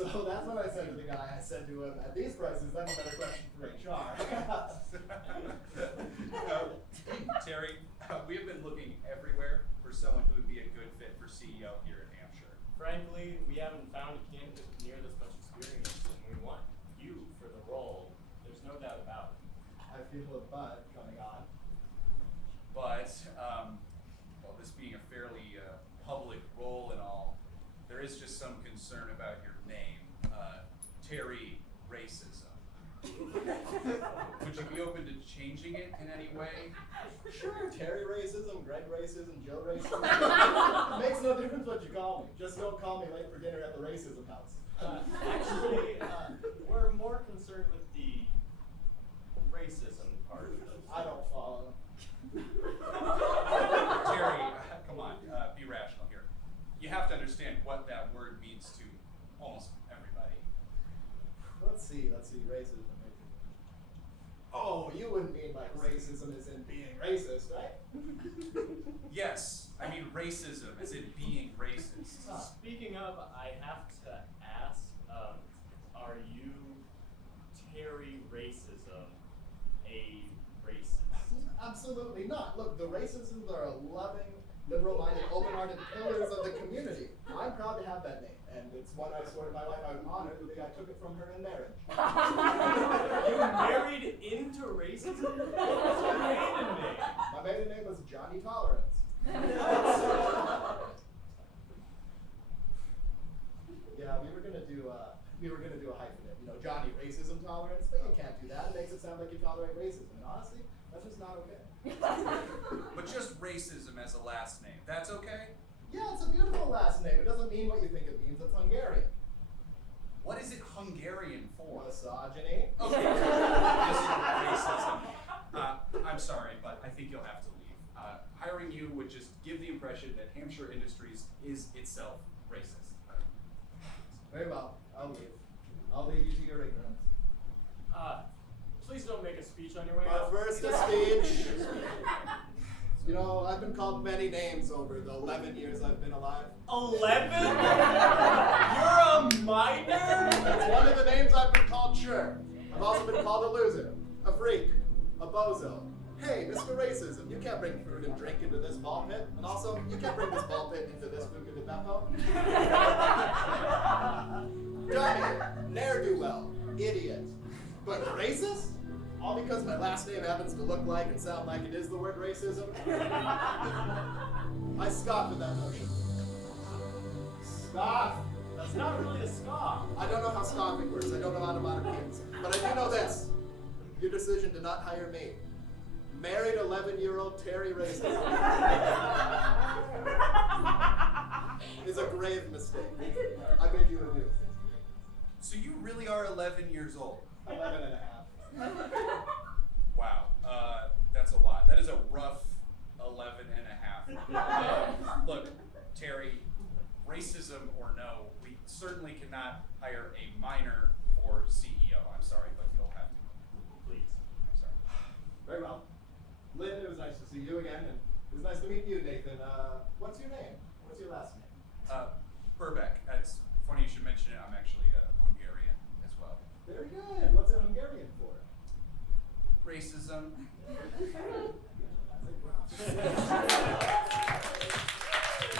So that's what I said to the guy. I said to him, at these prices, that's a better question for HR. Terry, we have been looking everywhere for someone who would be a good fit for CEO here at Hampshire. Frankly, we haven't found a candidate with near this much experience, and we want you for the role. There's no doubt about it. I feel a bud coming on. But, well, this being a fairly public role and all, there is just some concern about your name, Terry Racism. Would you be open to changing it in any way? Sure, Terry Racism, Greg Racism, Joe Racism. Makes no difference what you call me. Just don't call me late for dinner at the Racism house. Actually, we're more concerned with the racism part. I don't follow. Terry, come on, be rational here. You have to understand what that word means to almost everybody. Let's see, racism. Oh, you wouldn't mean like racism as in being racist, right? Yes, I mean racism as in being racist. Speaking of, I have to ask, are you, Terry Racism, a racist? Absolutely not. Look, the racisms are loving, liberal-minded, open-hearted pillars of the community. I'm proud to have that name, and it's one I swear to my life I would honor the day I took it from her in marriage. You married into racism? What's your maiden name? My maiden name was Johnny Tolerance. Yeah, we were gonna do a hyphenate, Johnny Racism Tolerance, but you can't do that. It makes it sound like you tolerate racism, and honestly, that's just not okay. But just racism as a last name, that's okay? Yeah, it's a beautiful last name. It doesn't mean what you think it means. It's Hungarian. What is it Hungarian for? Misogyny. Okay, just racism. I'm sorry, but I think you'll have to leave. Hiring you would just give the impression that Hampshire Industries is itself racist. Very well. I'll leave. I'll leave you to your ignorance. Please don't make a speech on your way My out. first speech. I've been called many names over the 11 years I've been alive. 11? You're a minor? It's one of the names I've been called, sure. I've also been called a loser, a freak, a bozo. Hey, Mr. Racism, you can't bring food and drink into this ball pit. And also, you can't bring this ball pit into this Fuga de Beppo. Dummy, ne'er-do-well, idiot. But racist? All because my last name happens to look like and sound like it is the word racism? I scoff at that notion. Scoff! That's not really a scoff. I don't know how scoffing works. I don't know how to modern kids. But I do know this. Your decision to not hire me. Married 11-year-old Terry Racism is a grave mistake. I bid you adieu. So you really are 11 years old? 11 and a half. Wow, that's a lot. That is a rough 11 and a half. Look, Terry, racism or no, we certainly cannot hire a minor for CEO. I'm sorry, but you'll have to. Please. I'm sorry. Very well. Lynn, it was nice to see you again, and it was nice to meet you, Nathan. What's your name?